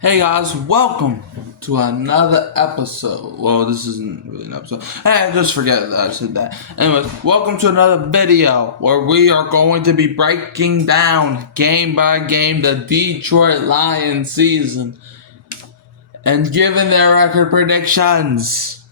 Hey guys, welcome to another episode. Well, this isn't really an episode. Hey, just forget that I said that. Anyways, welcome to another video where we are going to be breaking down game by game the Detroit Lions season and giving their record predictions.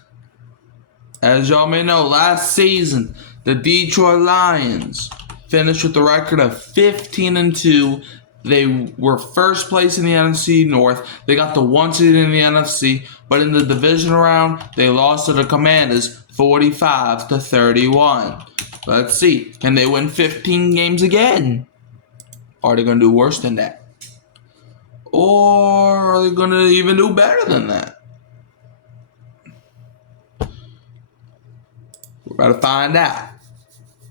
As y'all may know, last season the Detroit Lions finished with a record of 15-2. They were first place in the NFC North. They got the 1 seed in the NFC, but in the division round, they lost to the Commanders 45-31. Let's see, can they win 15 games again? Or are they going to do worse than that? Or are they going to even do better than that? We're about to find out.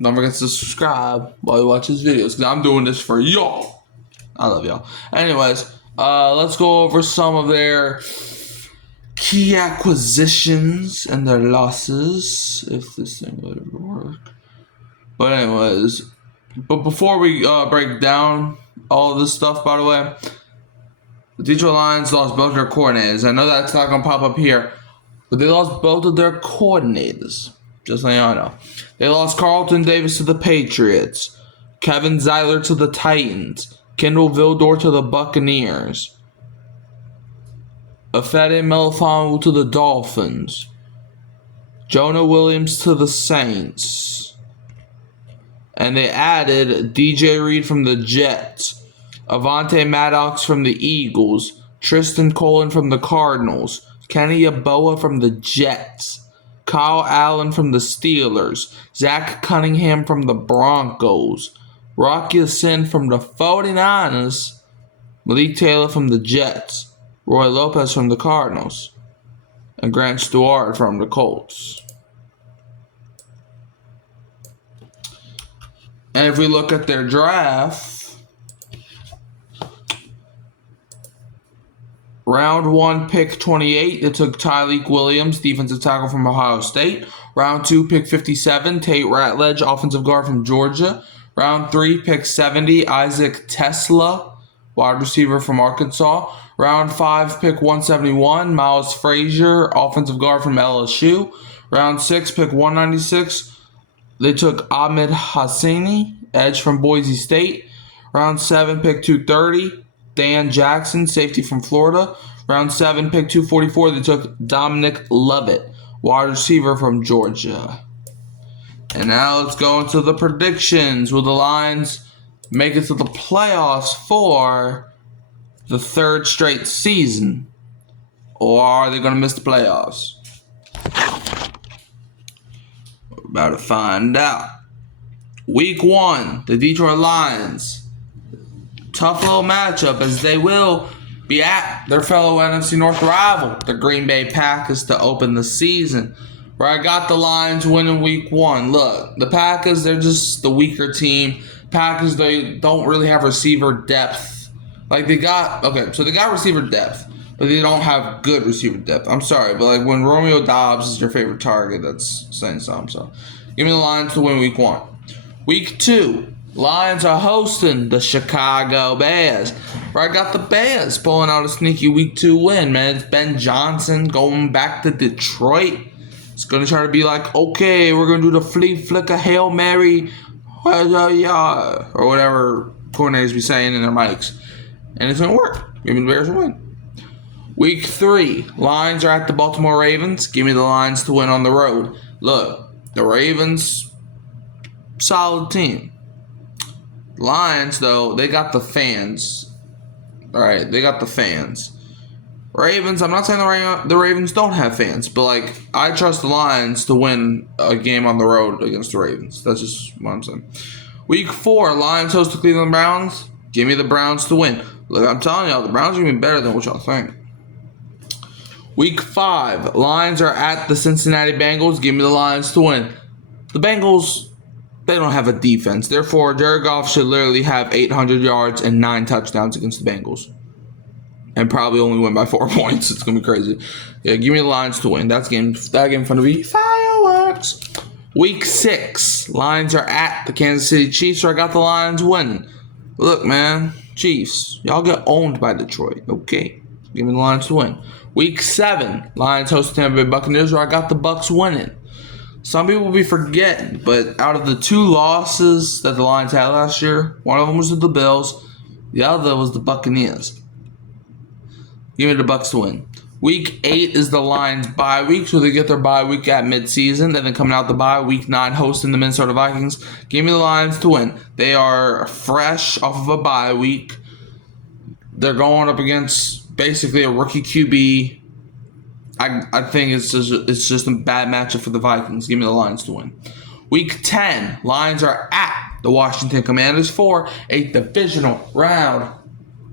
Don't forget to subscribe while you watch these videos, because I'm doing this for y'all. I love y'all. Anyways, let's go over some of their key acquisitions and their losses, if this thing would ever work. But anyways, before we break down all of this stuff, by the way, the Detroit Lions lost both their coordinators. I know that's not going to pop up here, but they lost both of their coordinators. Just so y'all know. They lost Carlton Davis to the Patriots, Kevin Zeiler to the Titans, Kendall Vildor to the Buccaneers, Ifeadi Melifonwu to the Dolphins, Jonah Williams to the Saints, and they added DJ Reed from the Jets, Avante Maddox from the Eagles, Tristan Colin from the Cardinals, Kenny Yeboah from the Jets, Kyle Allen from the Steelers, Zach Cunningham from the Broncos, Rocky Sin from the 49ers, Malik Taylor from the Jets, Roy Lopez from the Cardinals, and Grant Stuard from the Colts. And if we look at their draft, round 1, pick 28, they took Tyleik Williams, defensive tackle from Ohio State. Round 2, pick 57, Tate Ratledge, offensive guard from Georgia. Round 3, pick 70, Isaac Tesla, wide receiver from Arkansas. Round 5, pick 171, Miles Frazier, offensive guard from LSU. Round 6, pick 196, they took Ahmed Hassani, edge from Boise State. Round 7, pick 230, Dan Jackson, safety from Florida. Round 7, pick 244, they took Dominic Lovett, wide receiver from Georgia. And now let's go into the predictions. Will the Lions make it to the playoffs for the third straight season? Or are they going to miss the playoffs? We're about to find out. Week 1, the Detroit Lions. Tough little matchup as they will be at their fellow NFC North rival, the Green Bay Packers, to open the season. Where I got the Lions winning week 1. Look, the Packers, they're just the weaker team. Packers, they don't really have receiver depth. They got receiver depth, but they don't have good receiver depth. I'm sorry, but when Romeo Doubs is your favorite target, that's saying something. So, give me the Lions to win week 1. Week 2, Lions are hosting the Chicago Bears. Where I got the Bears pulling out a sneaky week 2 win, man. It's Ben Johnson going back to Detroit. It's going to try to be okay, we're going to do the flea flicker Hail Mary, or whatever coordinators be saying in their mics. And it's going to work. Give me the Bears to win. Week 3, Lions are at the Baltimore Ravens. Give me the Lions to win on the road. Look, the Ravens, solid team. Lions, though, they got the fans. All right, they got the fans. Ravens, I'm not saying the Ravens don't have fans, but I trust the Lions to win a game on the road against the Ravens. That's just what I'm saying. Week 4, Lions host the Cleveland Browns. Give me the Browns to win. Look, I'm telling y'all, the Browns are going to be better than what y'all think. Week 5, Lions are at the Cincinnati Bengals. Give me the Lions to win. The Bengals, they don't have a defense. Therefore, Jared Goff should literally have 800 yards and 9 touchdowns against the Bengals. And probably only win by 4 points. It's going to be crazy. Yeah, give me the Lions to win. That game's going to be fireworks. Week 6. Lions are at the Kansas City Chiefs. So I got the Lions winning. Look, man. Chiefs. Y'all get owned by Detroit. Okay. Give me the Lions to win. Week 7, Lions host the Tampa Bay Buccaneers, where I got the Bucs winning. Some people will be forgetting, but out of the 2 losses that the Lions had last year, one of them was to the Bills, the other was the Buccaneers. Give me the Bucs to win. Week 8 is the Lions bye week, so they get their bye week at midseason, and then coming out the bye, week 9 hosting the Minnesota Vikings. Give me the Lions to win. They are fresh off of a bye week. They're going up against basically a rookie QB. I think it's just a bad matchup for the Vikings. Give me the Lions to win. Week 10, Lions are at the Washington Commanders for a divisional round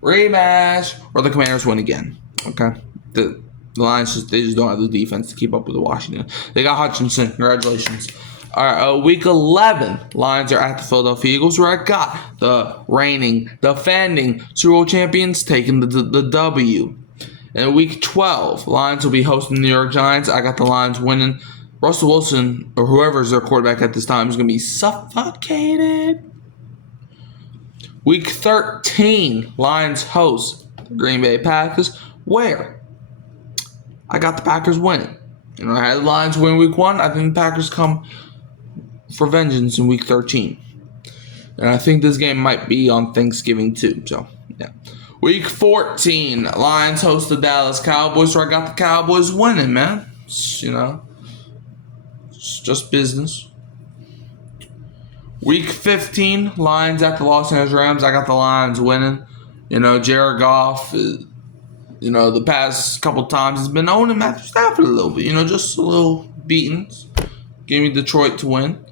rematch, where the Commanders win again. Okay, the Lions just don't have the defense to keep up with the Washington. They got Hutchinson. Congratulations. All right, week 11, Lions are at the Philadelphia Eagles, where I got the reigning, defending Super Bowl champions taking the W. In week 12, Lions will be hosting the New York Giants. I got the Lions winning. Russell Wilson, or whoever is their quarterback at this time, is going to be suffocated. Week 13, Lions host the Green Bay Packers, where I got the Packers winning. I had the Lions win week 1. I think the Packers come for vengeance in week 13. And I think this game might be on Thanksgiving too. So, yeah. Week 14, Lions host the Dallas Cowboys, where I got the Cowboys winning, man. It's just business. Week 15, Lions at the Los Angeles Rams. I got the Lions winning. Jared Goff, the past couple times has been owning Matthew Stafford a little bit. Just a little beatings. Give me Detroit to win.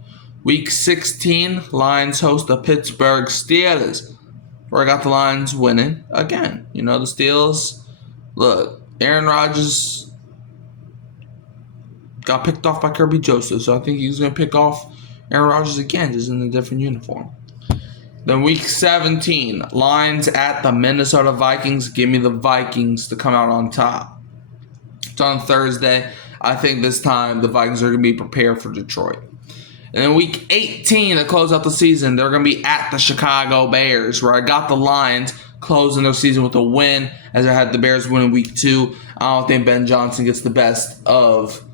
Week 16, Lions host the Pittsburgh Steelers, where I got the Lions winning again. The Steelers, look, Aaron Rodgers got picked off by Kirby Joseph, so I think he's going to pick off Aaron Rodgers again, just in a different uniform. Then week 17, Lions at the Minnesota Vikings. Give me the Vikings to come out on top. It's on Thursday. I think this time the Vikings are going to be prepared for Detroit. And then week 18, to close out the season, they're going to be at the Chicago Bears, where I got the Lions closing their season with a win, as I had the Bears win in week 2. I don't think Ben Johnson gets the best of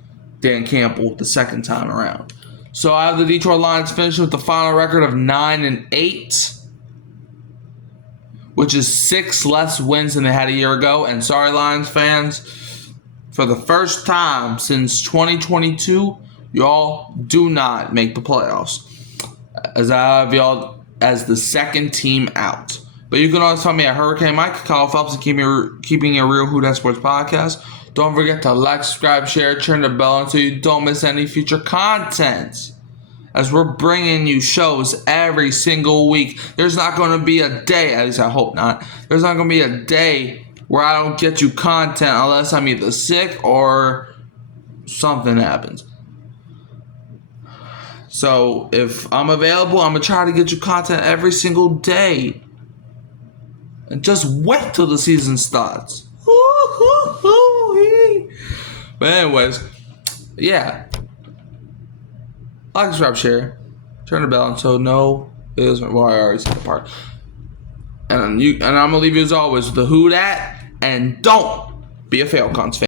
Dan Campbell the second time around. So I have the Detroit Lions finishing with the final record of 9-8, which is 6 less wins than they had a year ago. And sorry, Lions fans, for the first time since 2022, y'all do not make the playoffs, as I have y'all as the second team out. But you can always find me at Hurricane Mike, Kyle Phelps, and keeping a real Who Dat Sports podcast. Don't forget to like, subscribe, share, turn the bell so you don't miss any future content, as we're bringing you shows every single week. There's not going to be a day, at least I hope not, there's not going to be a day where I don't get you content unless I'm either sick or something happens. So if I'm available, I'm going to try to get you content every single day. And just wait till the season starts. But anyways, yeah. Like, subscribe, share, turn the bell, and so no is, well, I already said the part. And I'm going to leave you as always with the Who Dat, and don't be a Falcons fan.